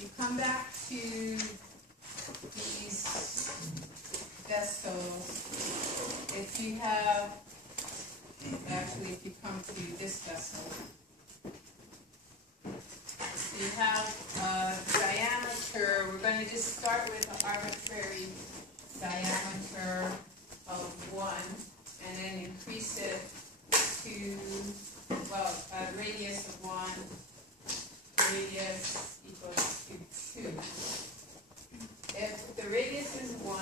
you come back to these vessels. If you have, actually if you come to this vessel, you have a diameter. We're going to just start with an arbitrary diameter of 1 and then increase it to, well, a radius of 1, radius equals to 2. If the radius is 1,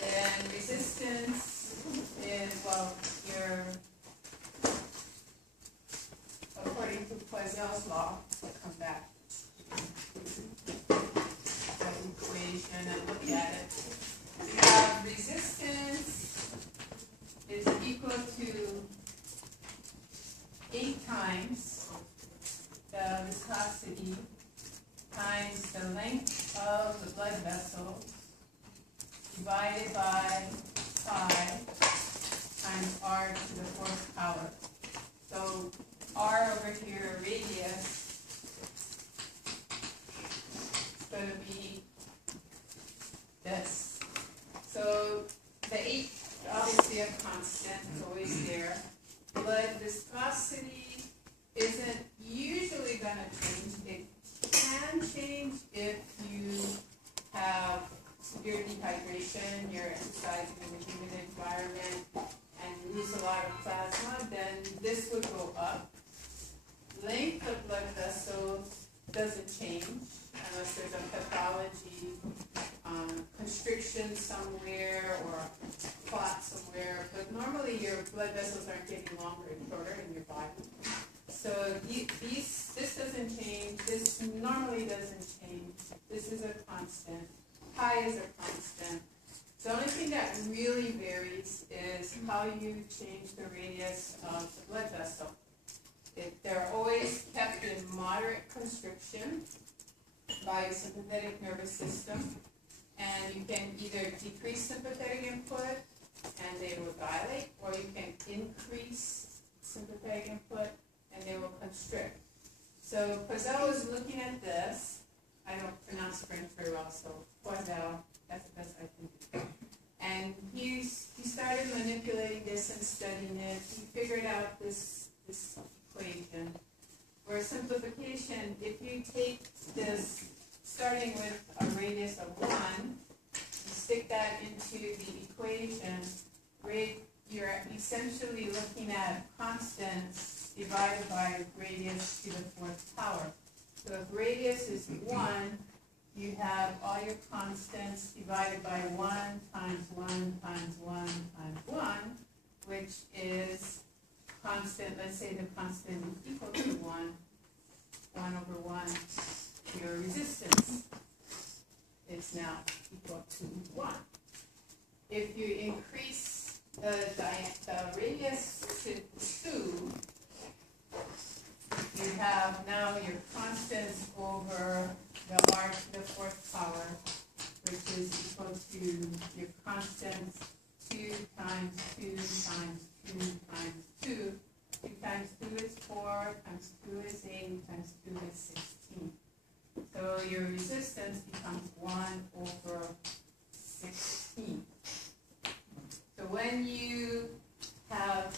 then resistance is, well, your, according to Poiseuille's law, we'll come back to the equation and look at it. We have resistance is equal to 8 times the viscosity times the length of the blood vessel divided by pi times r to the 4th power. So r over here, radius, is going to be this. So the 8, obviously a constant, it's always there. Blood viscosity isn't usually going to change. It can change if you have severe dehydration, you're exercising in a humid environment, and lose a lot of plasma, then this would go up. Length of blood vessels doesn't change unless there's a pathology, constriction somewhere or clot somewhere. But normally your blood vessels aren't getting longer and shorter in your body. So this doesn't change. This normally doesn't change. This is a constant. Pi is a constant. The only thing that really varies is how you change the radius of the blood vessel. They're always kept in moderate constriction by your sympathetic nervous system, and you can either decrease sympathetic input and they will dilate, or you can increase sympathetic input and they will constrict. So Poiseuille is looking at this. I don't pronounce French very well, so Poiseuille, that's the best I can do. And he started manipulating this and studying it. He figured out this equation. For simplification, if you take this, starting with a radius of 1, you stick that into the equation, you're essentially looking at constants divided by radius to the 4th power. So if radius is 1, you have all your constants divided by 1 times 1 times 1 times 1, which is constant. Let's say the constant is equal to 1 over 1. Your resistance is now equal to 1. If you increase the radius to 2, you have now your constants over the r to the 4th power, which is equal to your constants 2 times 2 times 2 times 2. 2 times 2 is 4, times 2 is 8, times 2 is 16. So your resistance becomes 1 over 16. So when you have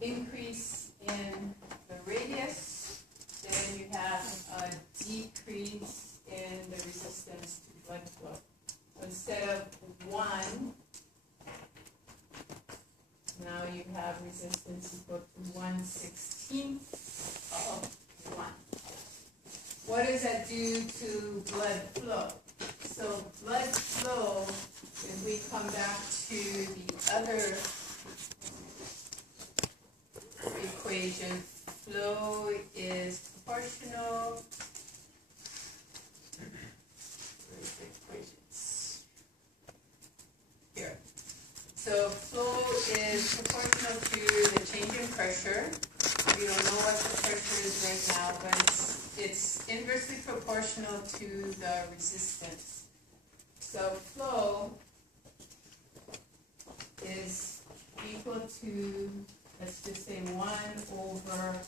increase in the radius, then you have a decrease in the resistance to blood flow. So instead of 1, now you have resistance equal to 1/16 of 1. What does that do to blood flow? So blood flow, if we come back to the other equation, flow is proportional. Where's the equations? Here. So flow is proportional to the change in pressure. We don't know what the pressure is right now, but it's inversely proportional to the resistance. So flow is equal to, let's just say 1 over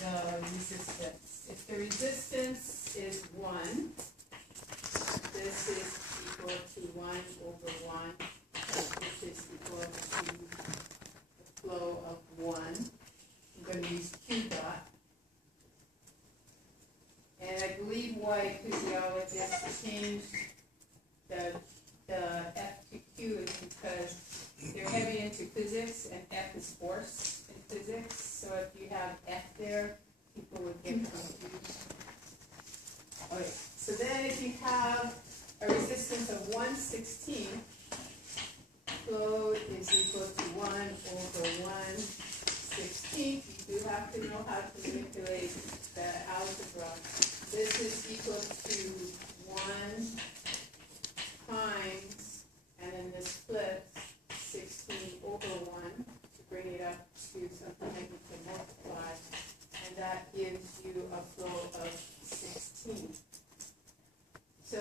the resistance. If the resistance is 1, this is equal to 1 over 1, which is equal to the flow of 1. I'm going to use Q dot. And I believe why physiologists changed the F to Q is because they're heavy into physics, and F is force in physics. So if you have F there, people would get confused. Okay, so then if you have a resistance of 1/16, flow is equal to 1 over 1/16. You do have to know how to manipulate the algebra. This is equal to 1 times, and then this flips 16 over 1 to bring it up to something that you can multiply, and that gives you a flow of 16. So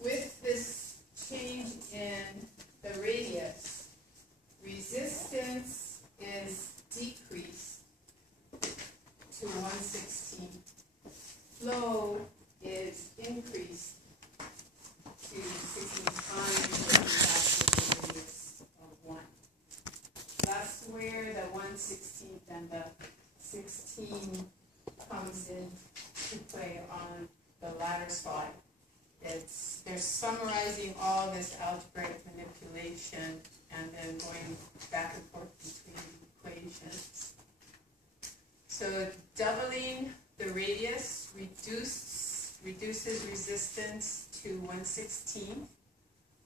with this change in the radius, resistance is decreased to 1/16. Flow is increased to 16 times the radius of 1. That's where the 1/16 and the 16 comes into play on the latter slide. They're summarizing all this algebraic manipulation and then going back and forth between equations. So doubling the radius reduces resistance to 1/16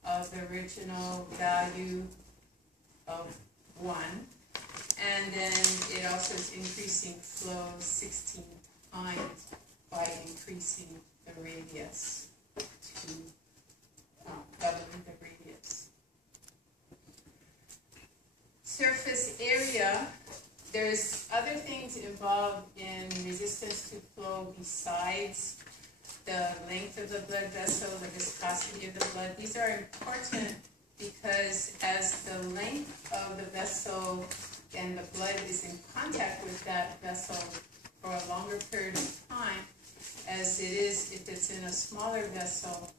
of the original value of 1. And then it also is increasing flow 16 times by increasing the radius to doubling the radius. Surface area. There's other things involved in resistance to flow besides the length of the blood vessel, the viscosity of the blood. These are important because as the length of the vessel and the blood is in contact with that vessel for a longer period of time, as it is if it's in a smaller vessel,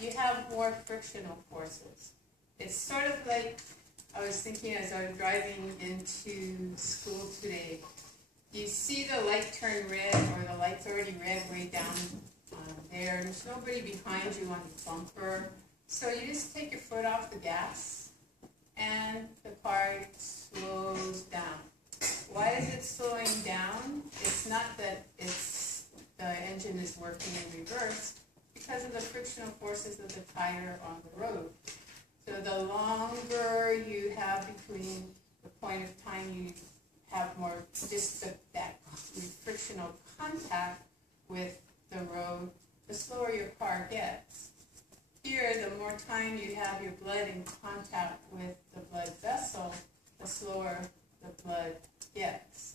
you have more frictional forces. It's sort of like, I was thinking as I was driving into school today, you see the light turn red, or the light's already red way down there. There's nobody behind you on the bumper. So you just take your foot off the gas, and the car slows down. Why is it slowing down? It's not that the engine is working in reverse, because of the frictional forces of the tire on the road. So the longer you have between the point of time you have more that frictional contact with the road, the slower your car gets. Here, the more time you have your blood in contact with the blood vessel, the slower the blood gets.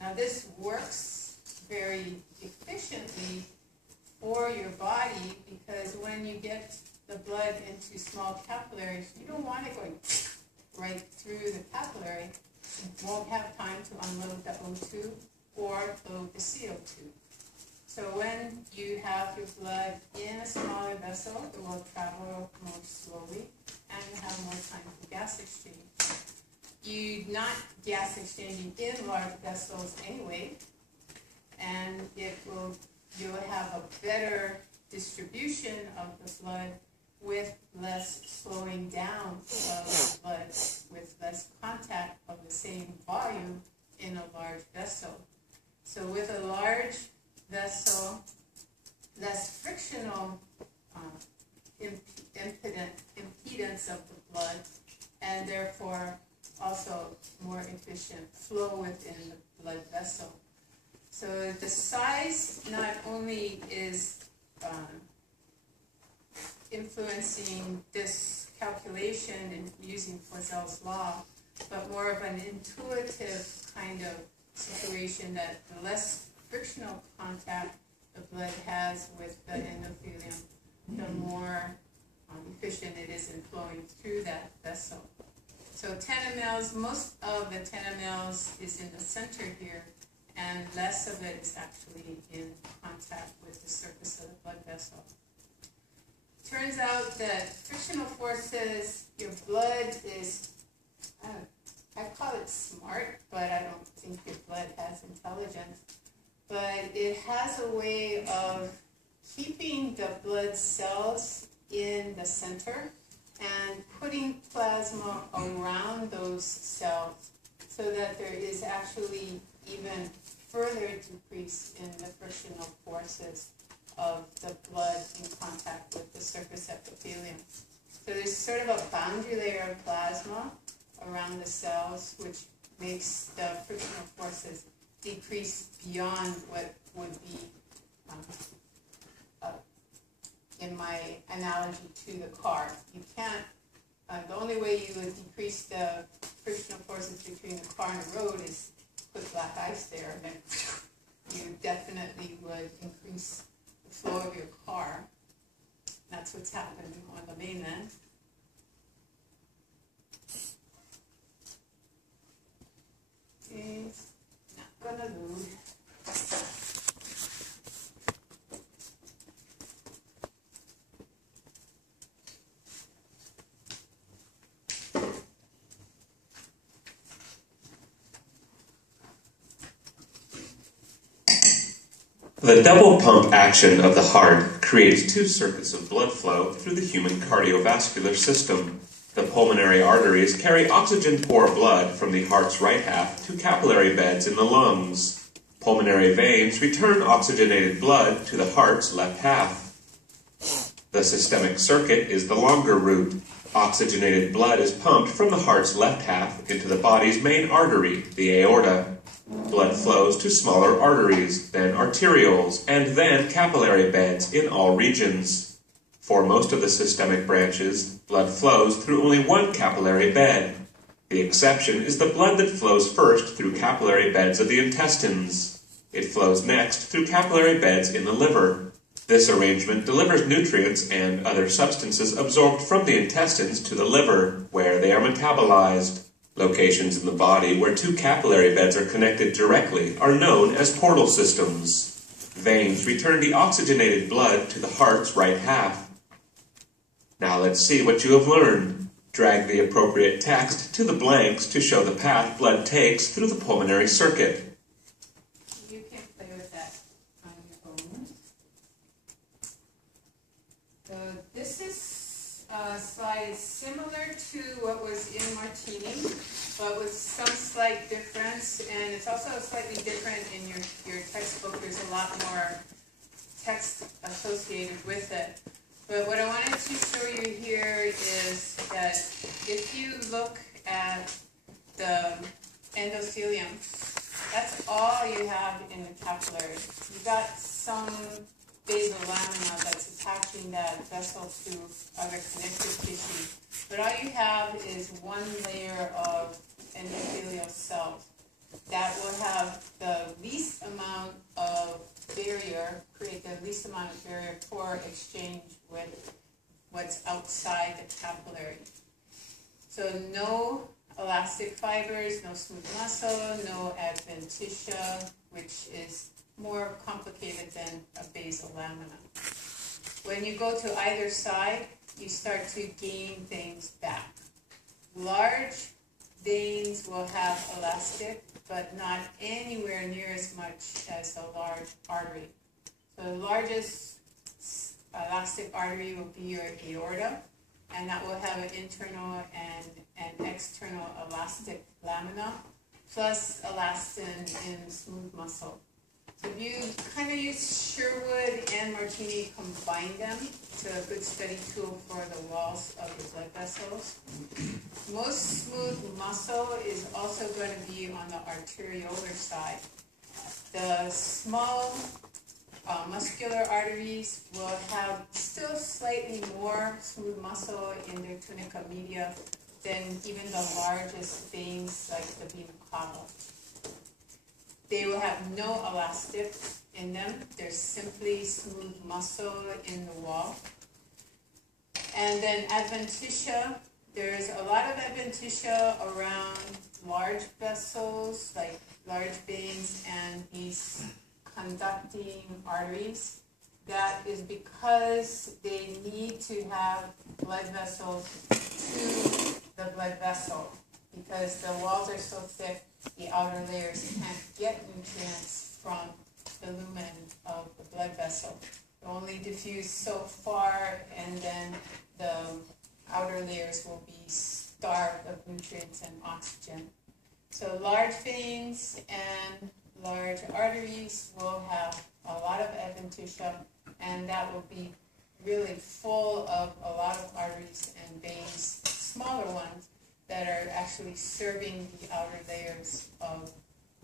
Now this works very efficiently for your body, because when you get the blood into small capillaries, you don't want it going right through the capillary. You won't have time to unload the O2 or load the CO2. So when you have your blood in a smaller vessel, it will travel more slowly, and you have more time for gas exchange. You're not gas exchanging in large vessels anyway, and you'll have a better distribution of the blood with less slowing down of the blood, with less contact of the same volume in a large vessel. So with a large vessel, less frictional impedance of the blood, and therefore also more efficient flow within the blood vessel. So the size not only is influencing this calculation and using Poiseuille's law, but more of an intuitive kind of situation, that the less frictional contact the blood has with the endothelium, the more efficient it is in flowing through that vessel. So 10 mLs, most of the 10 mLs is in the center here, and less of it is actually in contact with the surface of the blood vessel. Turns out that frictional forces, your blood is, I call it smart, but I don't think your blood has intelligence. But it has a way of keeping the blood cells in the center and putting plasma around those cells so that there is actually even further decrease in the frictional forces of the blood in contact with the surface epithelium. So there's sort of a boundary layer of plasma around the cells, which makes the frictional forces decrease beyond what would be, in my analogy to the car. You can't, the only way you would decrease the frictional forces between the car and the road is put black ice there, and then you definitely would increase the flow of your car. That's what's happening on the mainland. It's not gonna load. The double pump action of the heart creates two circuits of blood flow through the human cardiovascular system. The pulmonary arteries carry oxygen-poor blood from the heart's right half to capillary beds in the lungs. Pulmonary veins return oxygenated blood to the heart's left half. The systemic circuit is the longer route. Oxygenated blood is pumped from the heart's left half into the body's main artery, the aorta. Blood flows to smaller arteries, then arterioles, and then capillary beds in all regions. For most of the systemic branches, blood flows through only one capillary bed. The exception is the blood that flows first through capillary beds of the intestines. It flows next through capillary beds in the liver. This arrangement delivers nutrients and other substances absorbed from the intestines to the liver, where they are metabolized. Locations in the body where two capillary beds are connected directly are known as portal systems. Veins return the oxygenated blood to the heart's right half. Now let's see what you have learned. Drag the appropriate text to the blanks to show the path blood takes through the pulmonary circuit. You can play with that on your own. So this is slide is similar to what was in Martini, but with some slight difference, and it's also slightly different in your textbook. There's a lot more text associated with it. But what I wanted to show you here is that if you look at the endothelium, that's all you have in the capillaries. You've got some basal lamina that's attaching that vessel to other connective tissue. But all you have is one layer of endothelial cells that will have the least amount of barrier, create the least amount of barrier for exchange with what's outside the capillary. So no elastic fibers, no smooth muscle, no adventitia, which is more complicated than a basal lamina. When you go to either side, you start to gain things back. Large veins will have elastic, but not anywhere near as much as a large artery. So the largest elastic artery will be your aorta, and that will have an internal and external elastic lamina, plus elastin in smooth muscle. So if you kind of use Sherwood and Martini, combine them, it's a good study tool for the walls of the blood vessels. Most smooth muscle is also going to be on the arteriolar side. The small muscular arteries will have still slightly more smooth muscle in their tunica media than even the largest veins like the vena cava. They will have no elastic in them. They're simply smooth muscle in the wall. And then adventitia there's a lot of adventitia around large vessels, like large veins and these conducting arteries. That is because they need to have blood vessels to the blood vessel. Because the walls are so thick, the outer layers can't get nutrients from the lumen of the blood vessel. It only diffuse so far, and then the outer layers will be starved of nutrients and oxygen. So large veins and large arteries will have a lot of adventitia, and that will be really full of a lot of arteries and veins, smaller ones, that are actually serving the outer layers of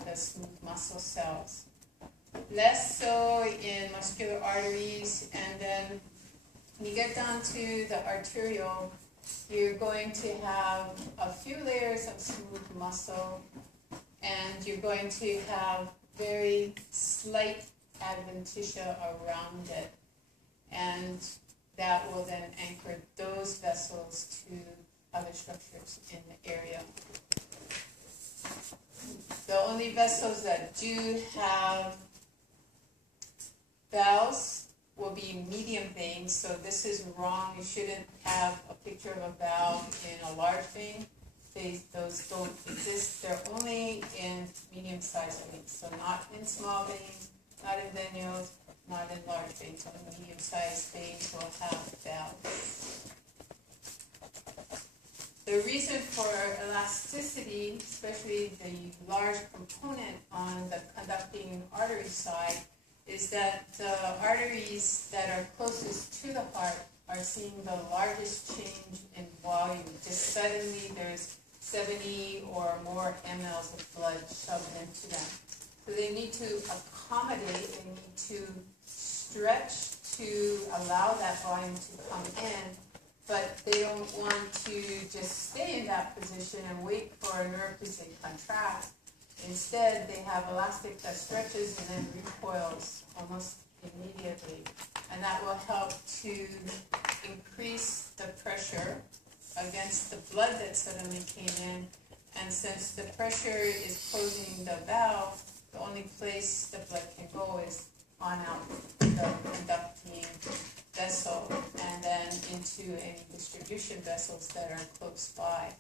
the smooth muscle cells. Less so in muscular arteries, and then when you get down to the arterial, you're going to have a few layers of smooth muscle, and you're going to have very slight adventitia around it, and that will then anchor those vessels to other structures in the area. The only vessels that do have valves will be medium veins, so this is wrong. You shouldn't have a picture of a valve in a large vein. Those don't exist. They're only in medium-sized veins, so not in small veins, not in venules, not in large veins. Only medium-sized veins will have valves. The reason for elasticity, especially the large component on the conducting artery side, is that the arteries that are closest to the heart are seeing the largest change in volume. Just suddenly there's 70 or more mLs of blood shoved into them. So they need to accommodate, they need to stretch to allow that volume to come in, but they don't want to just stay in that position and wait for a nerve to say contract. Instead, they have elastic that stretches and then recoils almost immediately. And that will help to increase the pressure against the blood that suddenly came in. And since the pressure is closing the valve, the only place the blood can go is on out the conducting vessel and then into any distribution vessels that are close by.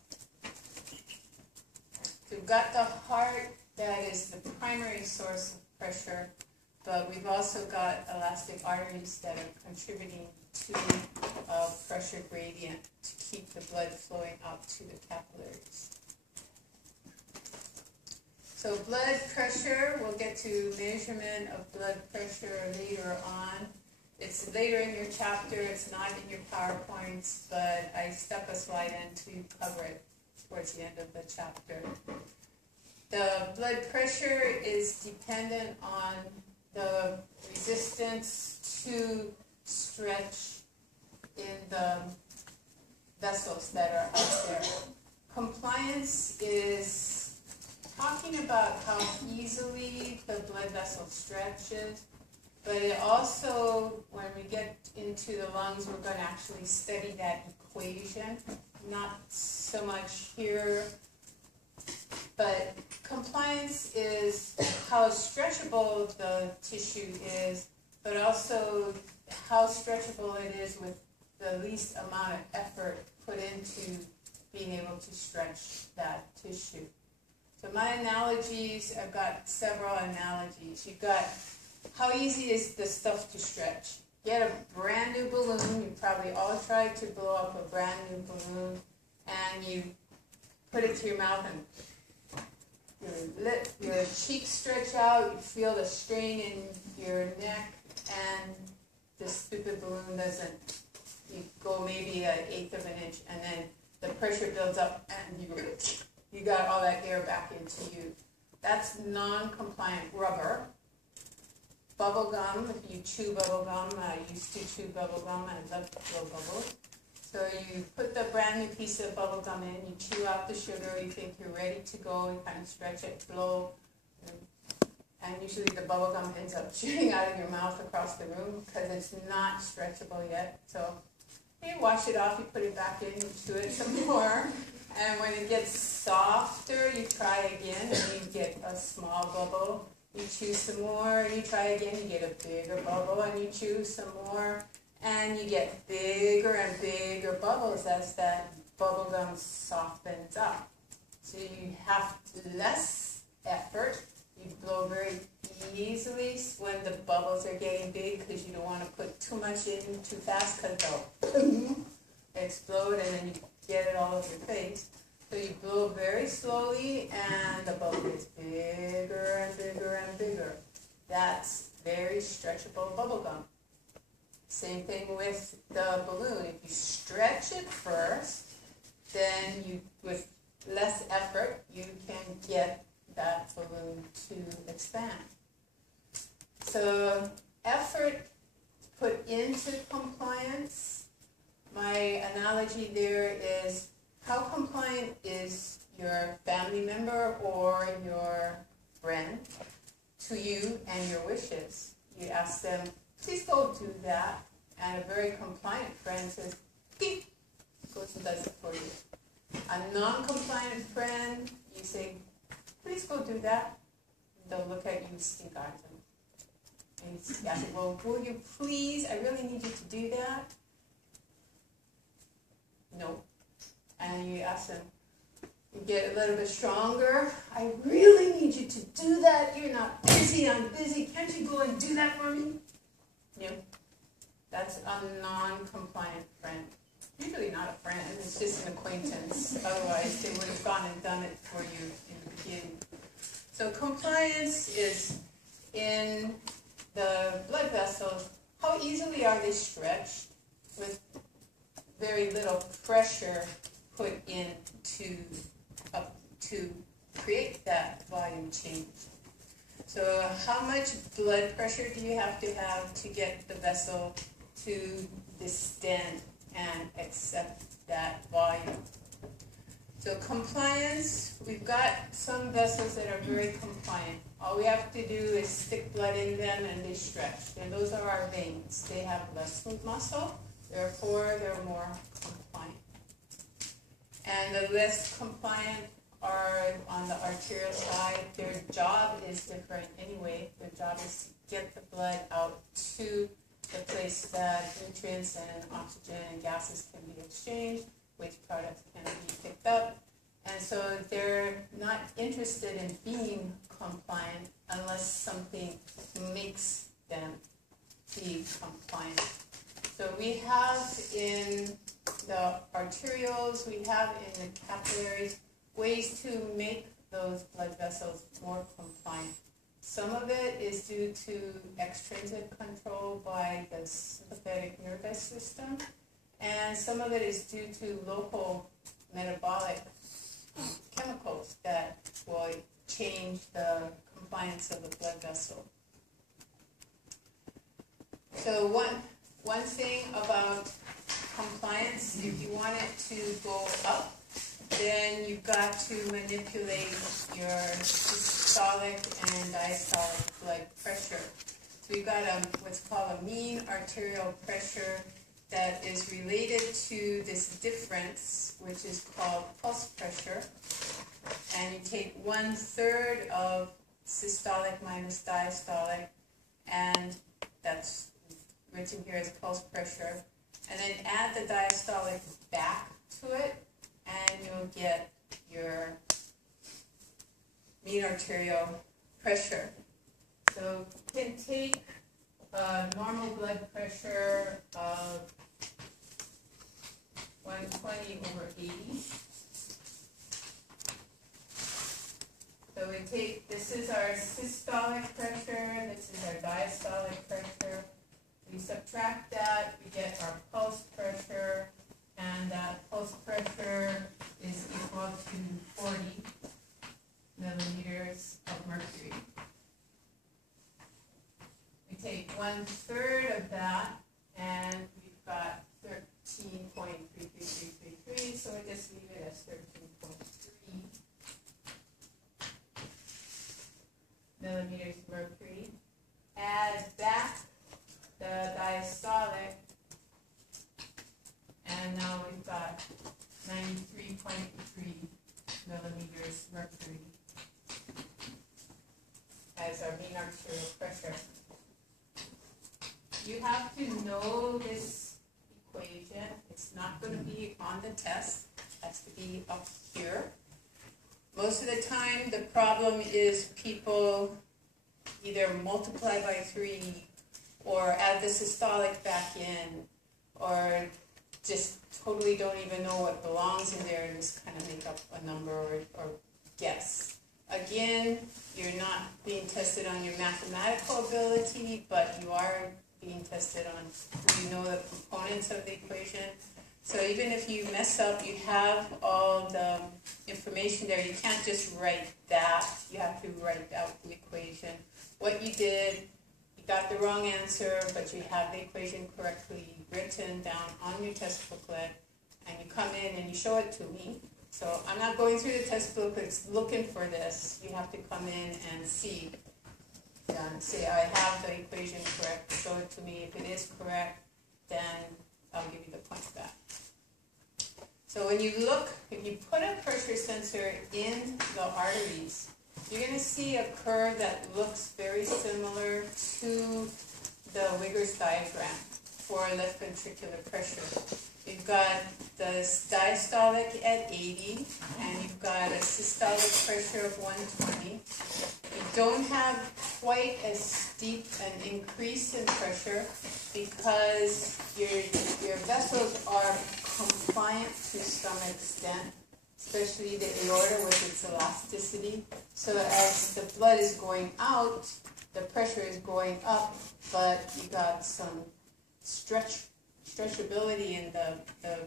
So we've got the heart that is the primary source of pressure, but we've also got elastic arteries that are contributing to a pressure gradient to keep the blood flowing up to the capillaries. So blood pressure, we'll get to measurement of blood pressure later on. It's later in your chapter, it's not in your PowerPoints, but I stuck a slide in to cover it towards the end of the chapter. The blood pressure is dependent on the resistance to stretch in the vessels that are out there. Compliance is talking about how easily the blood vessel stretches, but it also, when we get into the lungs, we're going to actually study that equation. Not so much here, but compliance is how stretchable the tissue is, but also how stretchable it is with the least amount of effort put into being able to stretch that tissue. So my analogies, I've got several analogies. You've got how easy is the stuff to stretch? Get a brand new balloon. You probably all tried to blow up a brand new balloon, and you put it to your mouth and your cheeks stretch out, you feel the strain in your neck, and the stupid balloon doesn't. You go maybe 1/8 of an inch, and then the pressure builds up, and you got all that air back into you. That's non-compliant rubber. Bubble gum, if you chew bubble gum, I used to chew bubble gum, and I love to blow bubbles. So you put the brand new piece of bubble gum in, you chew out the sugar, you think you're ready to go, you kind of stretch it, blow, and usually the bubble gum ends up shooting out of your mouth across the room because it's not stretchable yet. So You wash it off, you put it back in, you chew it some more. And when it gets softer, you try again, and you get a small bubble. You chew some more, and you try again, you get a bigger bubble, and you chew some more, and you get bigger and bigger bubbles as that bubble gum softens up. So you have less effort. You blow very easily when the bubbles are getting big, because you don't want to put too much in too fast, because they'll explode and then you get it all over your face. So you blow very slowly and the bubble gets bigger and bigger and bigger. That's very stretchable bubble gum. Same thing with the balloon. If you stretch it first, then you, with less effort, you can get that balloon to expand. So effort put into compliance, my analogy there is, how compliant is your family member or your friend to you and your wishes? You ask them, please go do that, and a very compliant friend says, beep, goes and does it for you. A non-compliant friend, you say, please go do that. They'll look at you, stink eyes. And you ask them, well, will you please, I really need you to do that. No. And you ask them, you get a little bit stronger. I really need you to do that. You're not busy, I'm busy. Can't you go and do that for me? No. That's a non-compliant friend. Usually not a friend, it's just an acquaintance. Otherwise, they would have gone and done it for you in the beginning. So compliance is in the blood vessels. How easily are they stretched with very little pressure put in to create that volume change? So how much blood pressure do you have to get the vessel to distend and accept that volume? So compliance, we've got some vessels that are very compliant. All we have to do is stick blood in them and they stretch. And those are our veins. They have less smooth muscle, therefore they're more compliant. And the less compliant are on the arterial side. Their job is different anyway. Their job is to get the blood out to the place that nutrients and oxygen and gases can be exchanged, waste products can be picked up. And so they're not interested in being compliant unless something makes them be compliant. So we have in the arterioles, we have in the capillaries, ways to make those blood vessels more compliant. Some of it is due to extrinsic control by the sympathetic nervous system, and some of it is due to local metabolic chemicals that will change the compliance of the blood vessel. So one thing about compliance, if you want it to go up, then you've got to manipulate your systolic and diastolic blood pressure. So we've got what's called a mean arterial pressure that is related to this difference, which is called pulse pressure. And you take 1/3 of systolic minus diastolic, and that's written here as pulse pressure. And then add the diastolic back to it, and you'll get your mean arterial pressure. So you can take a normal blood pressure of 120/80. So we take, this is our systolic pressure, this is our diastolic pressure. We subtract that, we get our pulse pressure, and that pulse pressure is equal to 40 millimeters of mercury. We take 1/3 of that, and we've got 13.33333, so we just leave it as 13.3 millimeters of mercury. Add back the diastolic, arterial pressure. You have to know this equation. It's not going to be on the test. It has to be up here. Most of the time, the problem is people either multiply by 3 or add the systolic back in, or just totally don't even know what belongs in there and just kind of make up a number or guess. Again, you're not being tested on your mathematical ability, but you are being tested on, do you know the components of the equation? So even if you mess up, you have all the information there. You can't just write that. You have to write out the equation. What you did, you got the wrong answer, but you have the equation correctly written down on your test booklet, and you come in and you show it to me. So I'm not going through the test booklets looking for this. You have to come in and see. And say, I have the equation correct, show it to me. If it is correct, then I'll give you the points back. So when you look, if you put a pressure sensor in the arteries, you're going to see a curve that looks very similar to the Wigger's diagram for left ventricular pressure. You've got the diastolic at 80, and you've got a systolic pressure of 120. You don't have quite as steep an increase in pressure because your vessels are compliant to some extent, especially the aorta with its elasticity. So as the blood is going out, the pressure is going up, but you got some stretchability in the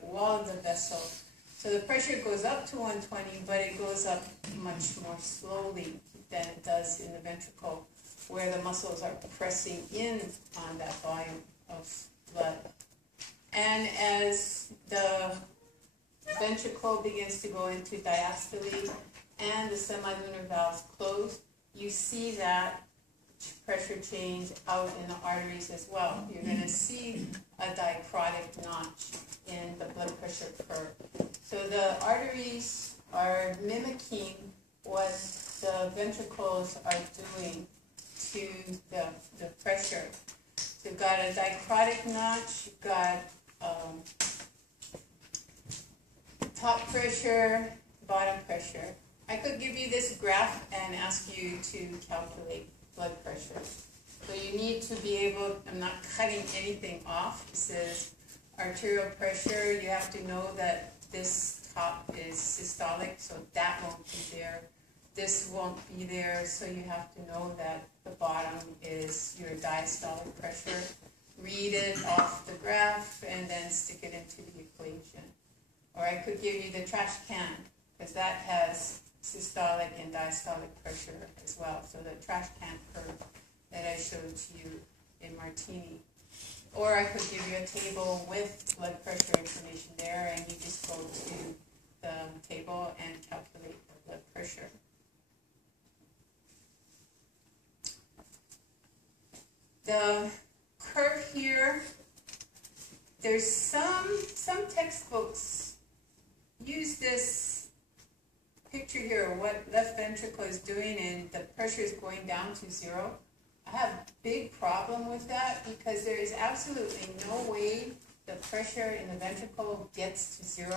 wall of the vessel. So the pressure goes up to 120, but it goes up much more slowly than it does in the ventricle, where the muscles are pressing in on that volume of blood. And as the ventricle begins to go into diastole and the semilunar valves close, you see that pressure change out in the arteries as well. You're going to see a dicrotic notch in the blood pressure curve. So the arteries are mimicking what the ventricles are doing to the pressure. So you've got a dicrotic notch, you've got top pressure, bottom pressure. I could give you this graph and ask you to calculate blood pressure. So you need to be able, I'm not cutting anything off. This is arterial pressure. You have to know that this top is systolic, so that won't be there. This won't be there, so you have to know that the bottom is your diastolic pressure. Read it off the graph and then stick it into the equation. Or I could give you the trash can, because that has systolic and diastolic pressure as well. So the trash can curve that I showed to you in Martini. Or I could give you a table with blood pressure information there, and you just go to the table and calculate the blood pressure. The curve here, there's some textbooks use this picture here, what left ventricle is doing, and the pressure is going down to 0. I have a big problem with that because there is absolutely no way the pressure in the ventricle gets to 0,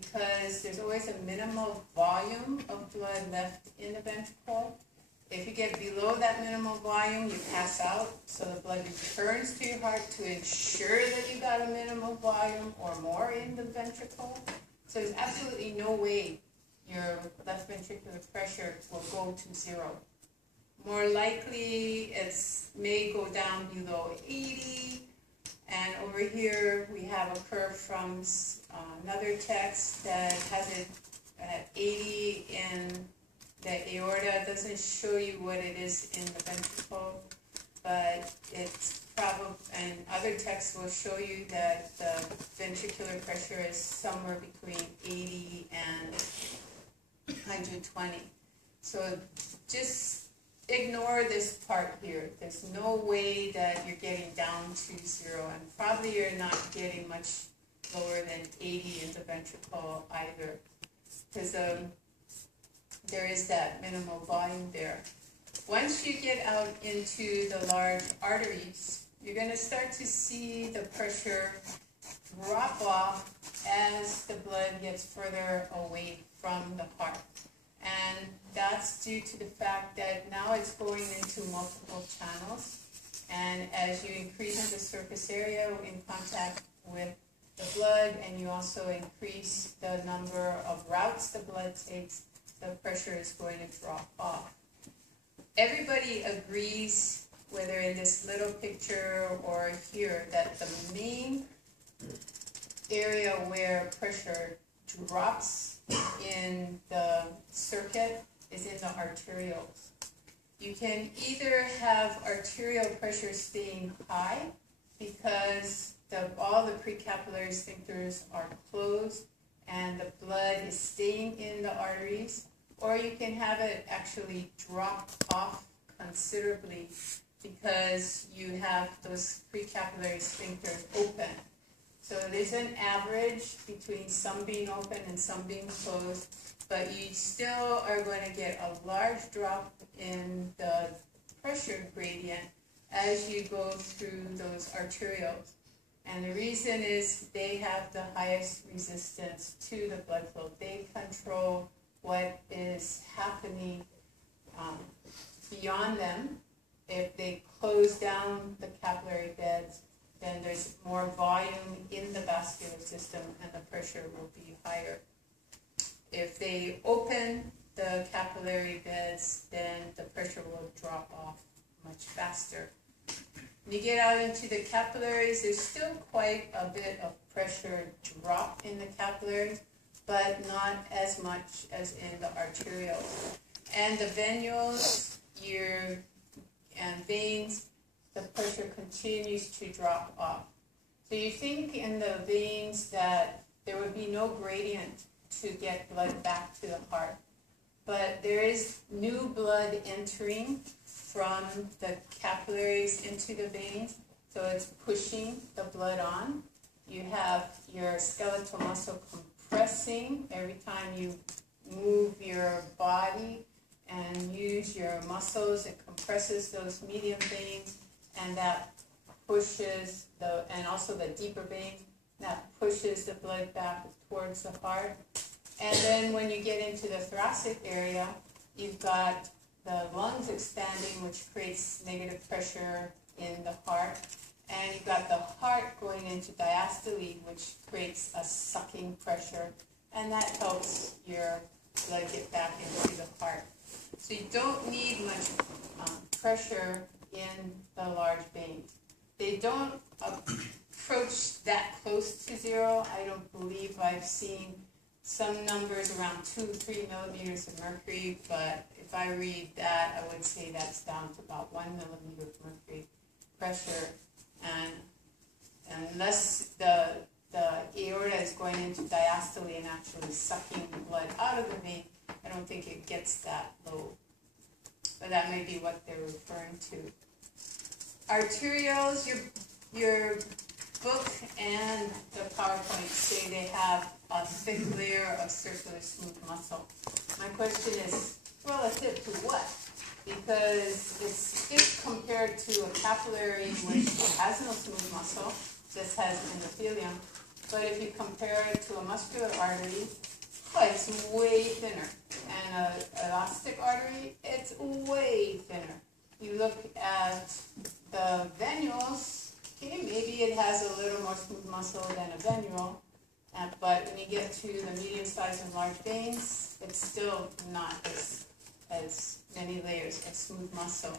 because there's always a minimal volume of blood left in the ventricle. If you get below that minimal volume, you pass out, so the blood returns to your heart to ensure that you got a minimal volume or more in the ventricle. So there's absolutely no way your left ventricular pressure will go to 0. More likely, it may go down below 80. And over here, we have a curve from another text that has it at 80 in the aorta. It doesn't show you what it is in the ventricle, but it's probably, and other texts will show you that the ventricular pressure is somewhere between 80 and 120. So just ignore this part here. There's no way that you're getting down to 0, and probably you're not getting much lower than 80 in the ventricle either, because there is that minimal volume there. Once you get out into the large arteries, you're going to start to see the pressure drop off as the blood gets further away from the heart. And that's due to the fact that now it's going into multiple channels. And as you increase the surface area in contact with the blood, and you also increase the number of routes the blood takes, the pressure is going to drop off. Everybody agrees, whether in this little picture or here, that the main area where pressure drops in the circuit is in the arterioles. You can either have arterial pressure staying high because all the precapillary sphincters are closed and the blood is staying in the arteries, or you can have it actually drop off considerably because you have those precapillary sphincters open. So there's an average between some being open and some being closed, but you still are going to get a large drop in the pressure gradient as you go through those arterioles. And the reason is they have the highest resistance to the blood flow. They control what is happening beyond them. If they close down the capillary beds, then there's more volume in the vascular system and the pressure will be higher. If they open the capillary beds, then the pressure will drop off much faster. When you get out into the capillaries, there's still quite a bit of pressure drop in the capillaries, but not as much as in the arterioles. And the venules and veins, the pressure continues to drop off. So you think in the veins that there would be no gradient to get blood back to the heart. But there is new blood entering from the capillaries into the veins, so it's pushing the blood on. You have your skeletal muscle compressing every time you move your body and use your muscles. It compresses those medium veins, and that pushes and also the deeper veins, that pushes the blood back towards the heart. And then when you get into the thoracic area, you've got the lungs expanding, which creates negative pressure in the heart. And you've got the heart going into diastole, which creates a sucking pressure. And that helps your blood get back into the heart. So you don't need much pressure in the large veins. They don't approach that close to zero. I don't believe I've seen some numbers around 2-3 millimeters of mercury, but if I read that, I would say that's down to about 1 millimeter of mercury pressure. And unless the aorta is going into diastole and actually sucking blood out of the vein, I don't think it gets that low. But that may be what they're referring to. Arterioles, your book and the PowerPoint say they have a thick layer of circular smooth muscle. My question is, relative to what? Because it's thick compared to a capillary which has no smooth muscle, just has endothelium. But if you compare it to a muscular artery, well, it's way thinner. And an elastic artery, it's way thinner. You look at the venules, okay, maybe it has a little more smooth muscle than a venule, but when you get to the medium-sized and large veins, it's still not as many layers of smooth muscle.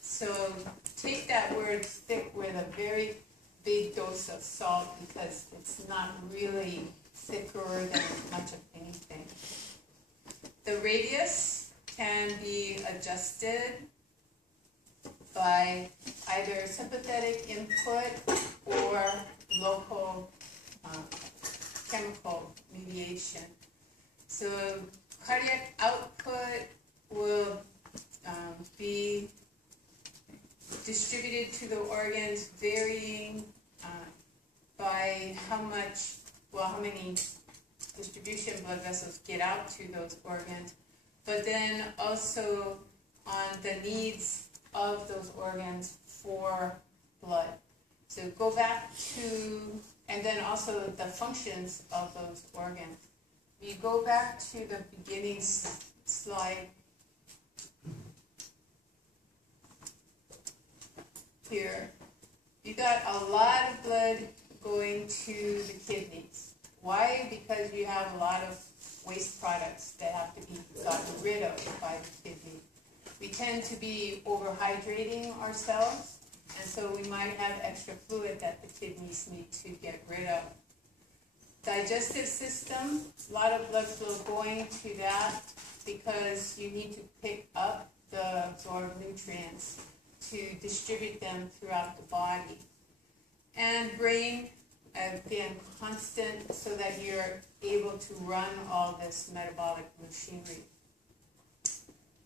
So take that word thick with a very big dose of salt, because it's not really thicker than much of anything. The radius can be adjusted by either sympathetic input or local chemical mediation. So cardiac output will be distributed to the organs, varying by how many distribution blood vessels get out to those organs, but then also on the needs of those organs for blood. So go back to, and then also the functions of those organs. You go back to the beginning slide here. You got a lot of blood going to the kidneys. Why? Because you have a lot of waste products that have to be gotten rid of by the kidney. We tend to be overhydrating ourselves, and so we might have extra fluid that the kidneys need to get rid of. Digestive system, a lot of blood flow going to that because you need to pick up the absorbed nutrients to distribute them throughout the body. And brain, again, constant so that you're able to run all this metabolic machinery.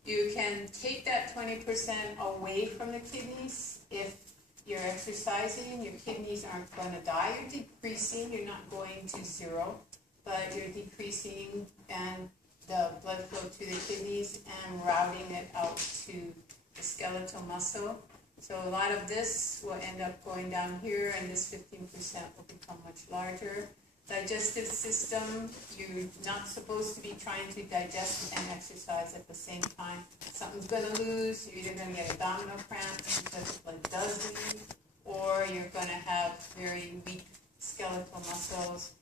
You can take that 20% away from the kidneys. If you're exercising, your kidneys aren't going to die. You're decreasing. You're not going to zero, but you're decreasing and the blood flow to the kidneys and routing it out to the skeletal muscle. So a lot of this will end up going down here, and this 15% will become much larger. Digestive system, you're not supposed to be trying to digest and exercise at the same time. Something's going to lose. You're either going to get abdominal cramps because blood does leave, or you're going to have very weak skeletal muscles,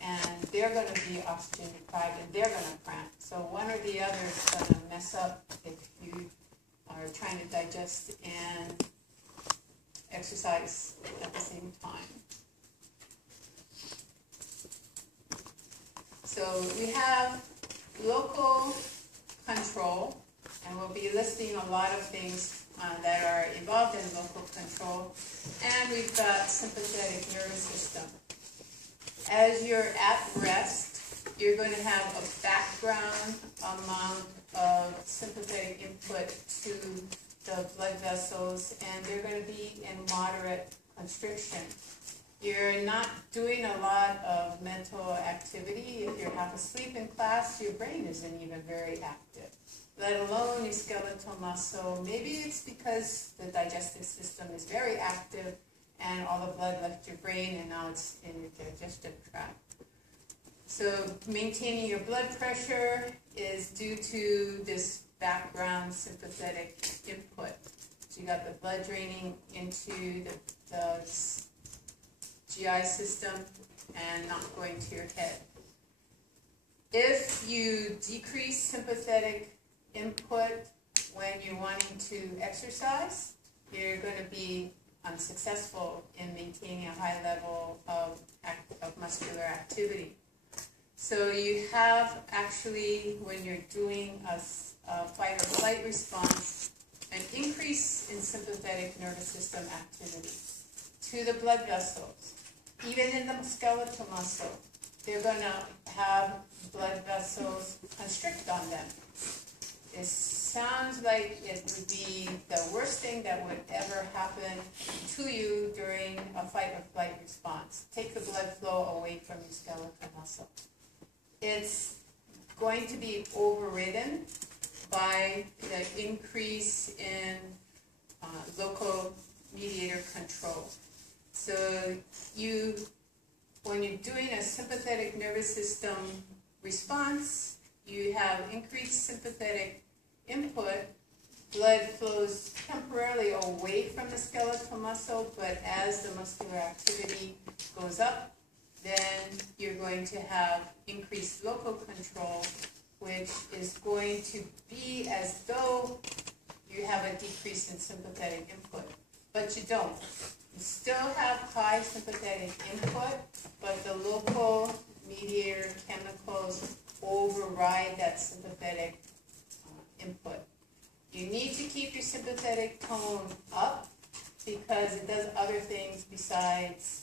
and they're going to be oxygen deprived, and they're going to cramp. So one or the other is going to mess up if you are trying to digest and exercise at the same time. So we have local control, and we'll be listing a lot of things that are involved in local control. And we've got sympathetic nervous system. As you're at rest, you're going to have a background amount of sympathetic input to the blood vessels, and they're going to be in moderate constriction. You're not doing a lot of mental activity. If you're half asleep in class, your brain isn't even very active, let alone your skeletal muscle. Maybe it's because the digestive system is very active and all the blood left your brain and now it's in your digestive tract. So maintaining your blood pressure is due to this background sympathetic input. So you got the blood draining into the GI system and not going to your head. If you decrease sympathetic input when you're wanting to exercise, you're going to be unsuccessful in maintaining a high level of muscular activity. So you have actually, when you're doing a fight or flight response, an increase in sympathetic nervous system activity to the blood vessels. Even in the skeletal muscle, they're going to have blood vessels constrict on them. It sounds like it would be the worst thing that would ever happen to you during a fight or flight response. Take the blood flow away from your skeletal muscle. It's going to be overridden by the increase in local mediator control. So when you're doing a sympathetic nervous system response, you have increased sympathetic input. Blood flows temporarily away from the skeletal muscle, but as the muscular activity goes up, then you're going to have increased local control, which is going to be as though you have a decrease in sympathetic input, but you don't. You still have high sympathetic input, but the local mediator chemicals override that sympathetic input. You need to keep your sympathetic tone up because it does other things besides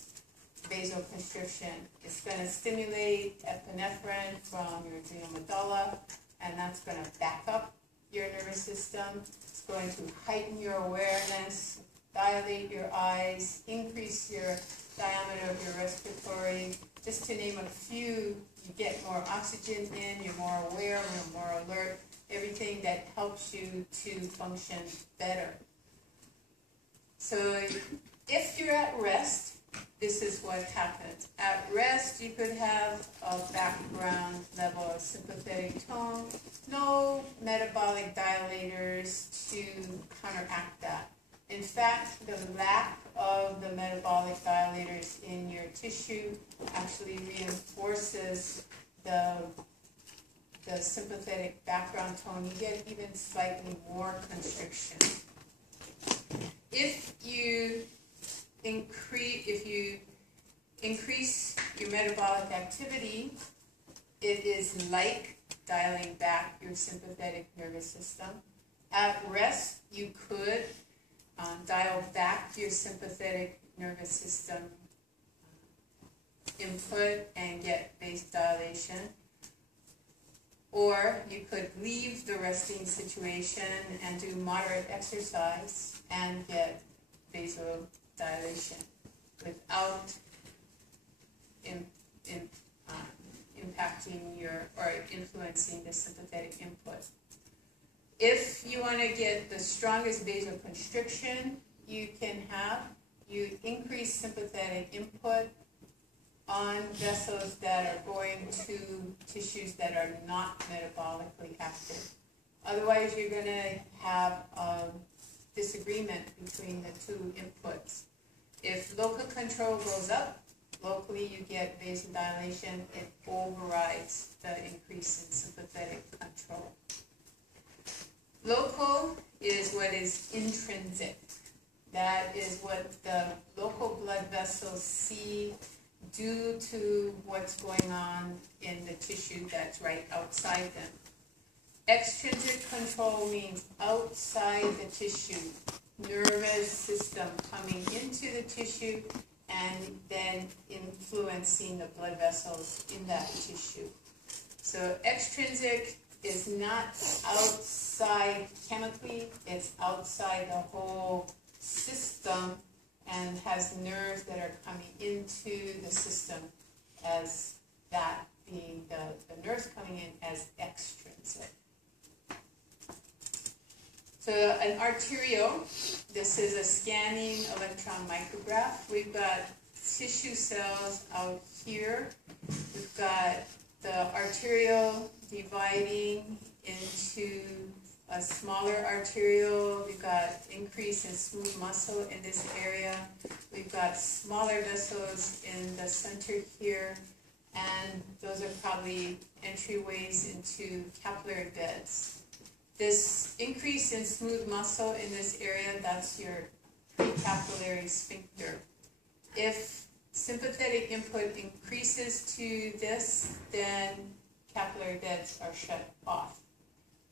vasoconstriction. It's going to stimulate epinephrine from your adrenal medulla, and that's going to back up your nervous system. It's going to heighten your awareness, dilate your eyes, increase your diameter of your respiratory. Just to name a few, you get more oxygen in, you're more aware, you're more alert. everything that helps you to function better. So if you're at rest, this is what happens. At rest, you could have a background level of sympathetic tone, no metabolic dilators to counteract that. In fact, the lack of the metabolic dilators in your tissue actually reinforces the sympathetic background tone. You get even slightly more constriction. If you increase your metabolic activity, it is like dialing back your sympathetic nervous system. At rest, you could dial back your sympathetic nervous system input and get vasodilation. Or you could leave the resting situation and do moderate exercise and get vasodilation without impacting or influencing the sympathetic input. If you want to get the strongest vasoconstriction you can have, you increase sympathetic input on vessels that are going to tissues that are not metabolically active. Otherwise, you're going to have a disagreement between the two inputs. If local control goes up, locally you get vasodilation, it overrides the increase in sympathetic control. Local is what is intrinsic. That is what the local blood vessels see due to what's going on in the tissue that's right outside them. Extrinsic control means outside the tissue, nervous system coming into the tissue and then influencing the blood vessels in that tissue. So extrinsic is not outside chemically, it's outside the whole system and has nerves that are coming into the system as that being the nerves coming in as extrinsic. So an arterial, this is a scanning electron micrograph. We've got tissue cells out here. We've got the arterial dividing into a smaller arterial. We've got increase in smooth muscle in this area. We've got smaller vessels in the center here, and those are probably entryways into capillary beds. This increase in smooth muscle in this area, that's your precapillary sphincter. If sympathetic input increases to this, then capillary beds are shut off.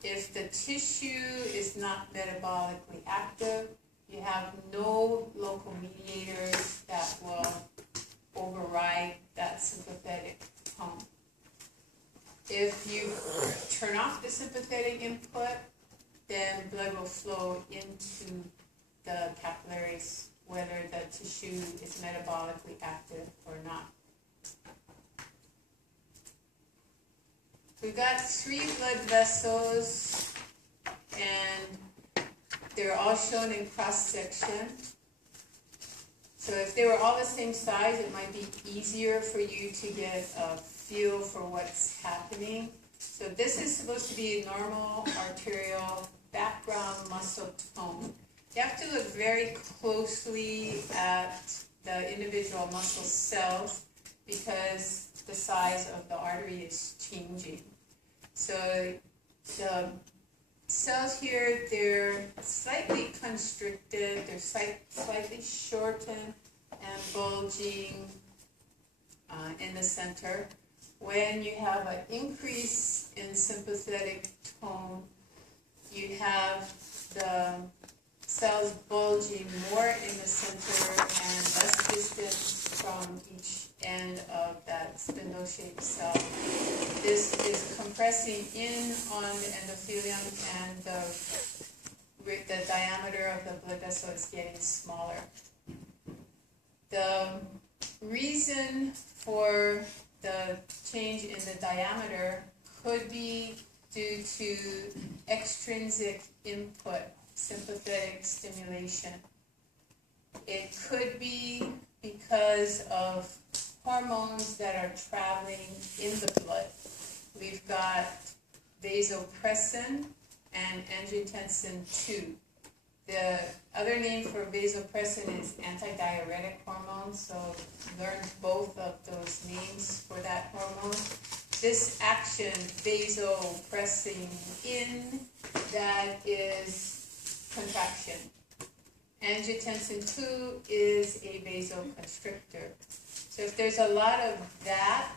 If the tissue is not metabolically active, you have no local mediators that will override that sympathetic tone. If you turn off the sympathetic input, then blood will flow into the capillaries, whether the tissue is metabolically active or not. We've got 3 blood vessels, and they're all shown in cross-section. So if they were all the same size, it might be easier for you to get a feel for what's happening. So this is supposed to be a normal arterial background muscle tone. You have to look very closely at the individual muscle cells because the size of the artery is changing. So the cells here, they're slightly constricted, they're slightly shortened and bulging in the center. When you have an increase in sympathetic tone, you have the cells bulging more in the center and less distance from each end of that spindle-shaped cell. This is compressing in on the endothelium, and the diameter of the blood vessel is getting smaller. The reason for the change in the diameter could be due to extrinsic input, sympathetic stimulation. It could be because of hormones that are traveling in the blood. We've got vasopressin and angiotensin II. The other name for vasopressin is antidiuretic hormone, so learn both of those names for that hormone. This action, vasopressing in, that is contraction. Angiotensin II is a vasoconstrictor. So if there's a lot of that,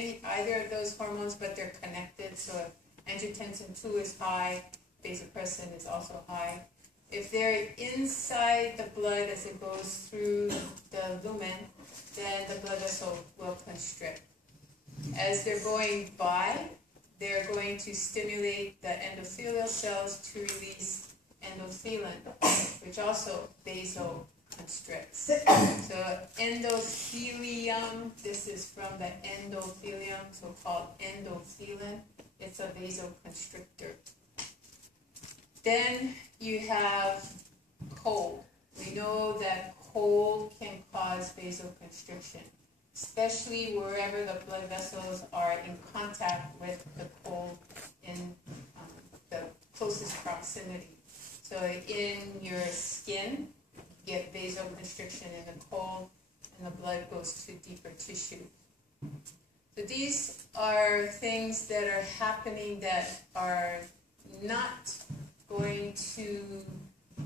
either of those hormones, but they're connected, so if angiotensin II is high, vasopressin is also high. If they're inside the blood as it goes through the lumen, then the blood vessel will constrict. As they're going by, they're going to stimulate the endothelial cells to release endothelin, which also vasoconstricts. So endothelium, this is from the endothelium, so called endothelin. It's a vasoconstrictor. Then you have cold. We know that cold can cause vasoconstriction, especially wherever the blood vessels are in contact with the cold in the closest proximity. So in your skin, you get vasoconstriction in the cold, and the blood goes to deeper tissue. So these are things that are happening that are not going to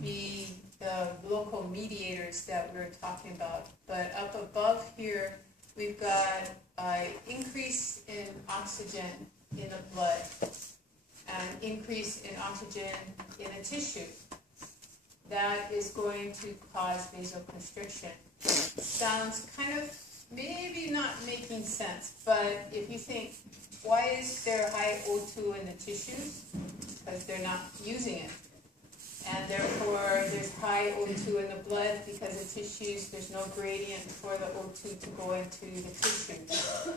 be the local mediators that we're talking about. But up above here, we've got an increase in oxygen in the blood, an increase in oxygen in a tissue. That is going to cause vasoconstriction. Sounds kind of maybe not making sense, but if you think, why is there high O2 in the tissues? Because they're not using it. And therefore, there's high O2 in the blood because the tissues, there's no gradient for the O2 to go into the tissues.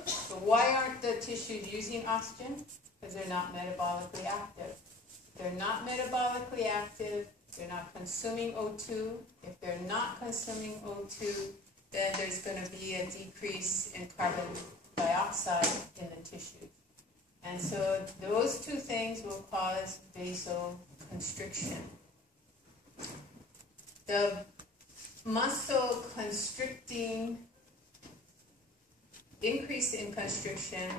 So why aren't the tissues using oxygen? Because they're not metabolically active. They're not metabolically active, they're not consuming O2. If they're not consuming O2, then there's going to be a decrease in carbon dioxide in the tissues. And so those two things will cause vasoconstriction. The muscle constricting, increase in constriction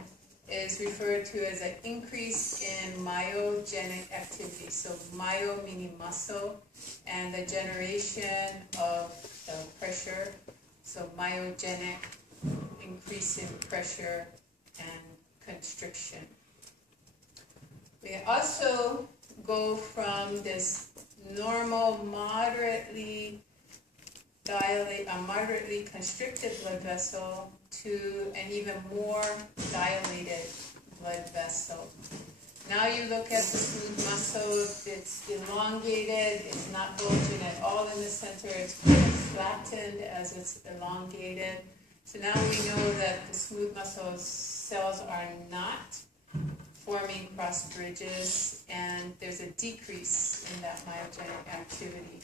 is referred to as an increase in myogenic activity. So myo meaning muscle, and the generation of the pressure. So myogenic, increase in pressure and constriction. We also go from this normal, moderately constricted blood vessel to an even more dilated blood vessel. Now you look at the smooth muscle, it's elongated, it's not bulging at all in the center, it's kind of flattened as it's elongated. So now we know that the smooth muscle cells are not forming cross bridges, and there's a decrease in that myogenic activity.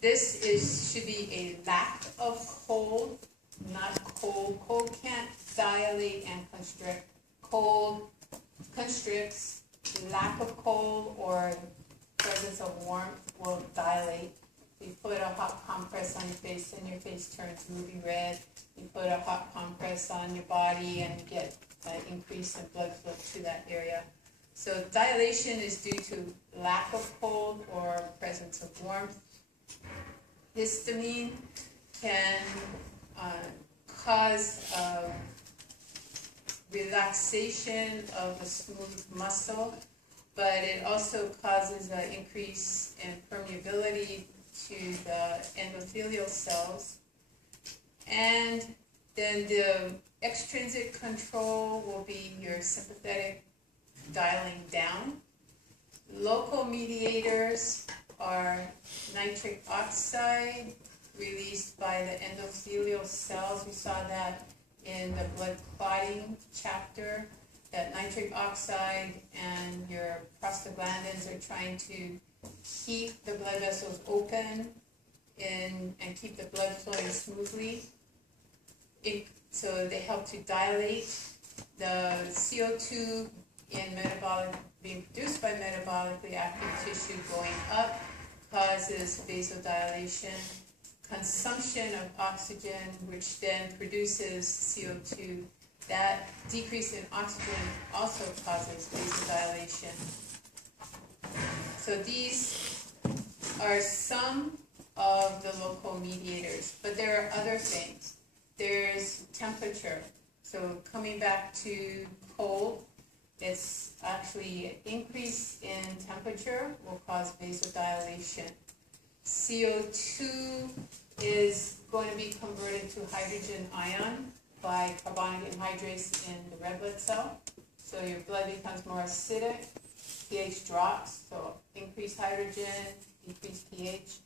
This should be a lack of cold, not cold. Cold can't dilate and constrict. Cold constricts. Lack of cold or presence of warmth will dilate. You put a hot compress on your face and your face turns ruby red. You put a hot compress on your body and you get an increase in blood flow to that area. So dilation is due to lack of cold or presence of warmth. Histamine can cause relaxation of the smooth muscle, but it also causes an increase in permeability to the endothelial cells. And then the extrinsic control will be your sympathetic dialing down. Local mediators are nitric oxide released by the endothelial cells. We saw that in the blood clotting chapter, that nitric oxide and your prostaglandins are trying to keep the blood vessels open and keep the blood flowing smoothly. So they help to dilate. The CO2 being produced by metabolically active tissue going up causes vasodilation. Consumption of oxygen, which then produces CO2, that decrease in oxygen also causes vasodilation. So these are some of the local mediators, but there are other things. There's temperature. So coming back to cold, it's actually an increase in temperature will cause vasodilation. CO2 is going to be converted to hydrogen ion by carbonic anhydrase in the red blood cell. So your blood becomes more acidic, pH drops, so increased hydrogen, decreased pH.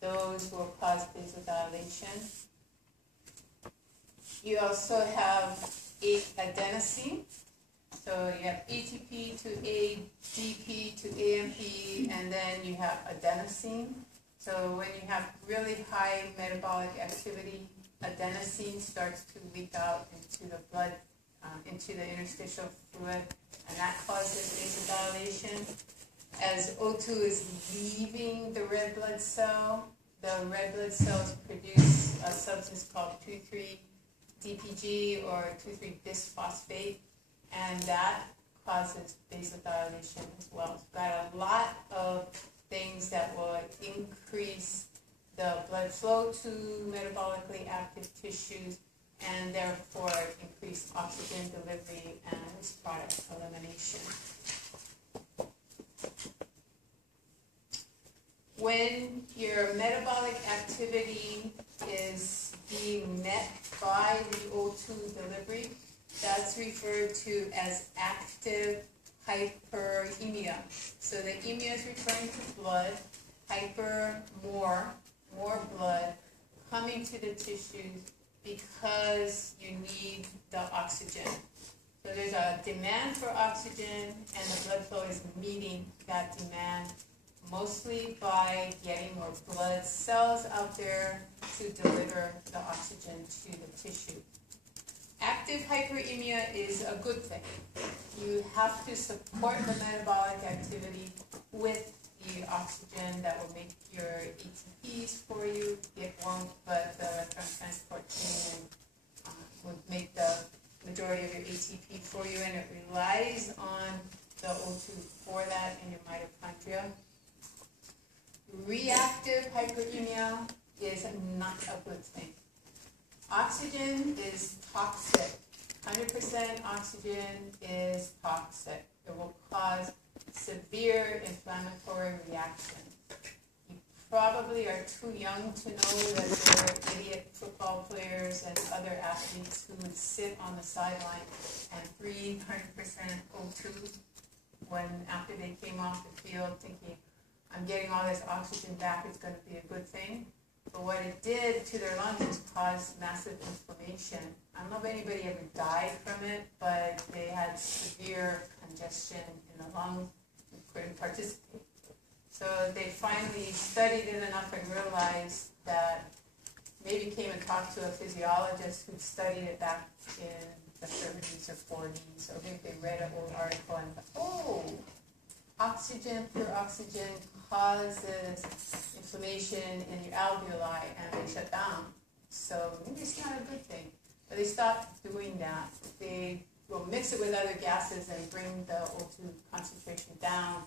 Those will cause vasodilation. You also have adenosine. So you have ATP to ADP to AMP, and then you have adenosine. So when you have really high metabolic activity, adenosine starts to leak out into the blood, into the interstitial fluid, and that causes vasodilation. As O2 is leaving the red blood cell, the red blood cells produce a substance called 2,3-DPG or 2,3-bisphosphate, and that causes vasodilation as well. So we've got a lot of things that will increase the blood flow to metabolically active tissues and therefore increase oxygen delivery and waste product elimination. When your metabolic activity is being met by the O2 delivery, that's referred to as active hyperemia. So the emia is referring to blood, hyper, more blood coming to the tissues because you need the oxygen. So there's a demand for oxygen and the blood flow is meeting that demand mostly by getting more blood cells out there to deliver the oxygen to the tissue. Active hyperemia is a good thing. You have to support the metabolic activity with the oxygen that will make your ATPs for you. It won't, but the electron transport chain would make the majority of your ATP for you, and it relies on the O2 for that in your mitochondria. Reactive hyperemia is not a good thing. Oxygen is toxic. 100% oxygen is toxic. It will cause severe inflammatory reactions. You probably are too young to know that there are idiot football players and other athletes who would sit on the sideline and breathe 100% O2 after they came off the field thinking, I'm getting all this oxygen back, it's going to be a good thing. But what it did to their lungs is cause massive inflammation. I don't know if anybody ever died from it, but they had severe congestion in the lungs and couldn't participate. So they finally studied it enough and realized that, maybe came and talked to a physiologist who studied it back in the 30s or 40s, or maybe they read an old article and thought, oh, oxygen, pure oxygen causes inflammation in your alveoli and they shut down. So maybe it's not a good thing. But they stopped doing that. They will mix it with other gases and bring the O2 concentration down.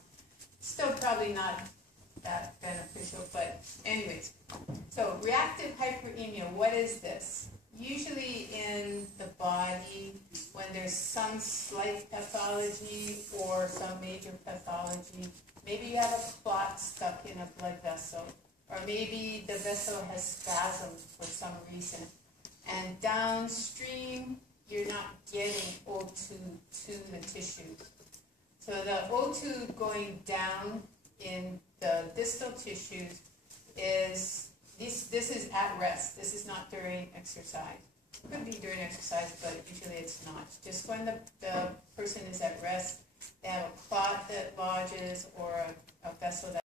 Still probably not that beneficial, but anyways. So reactive hyperemia, what is this? Usually in the body, when there's some slight pathology or some major pathology, maybe you have a clot stuck in a blood vessel, or maybe the vessel has spasmed for some reason, and downstream, you're not getting O2 to the tissues. So the O2 going down in the distal tissues is, this is at rest. This is not during exercise. Could be during exercise, but usually it's not. Just when the person is at rest, they have a clot that lodges or a vessel that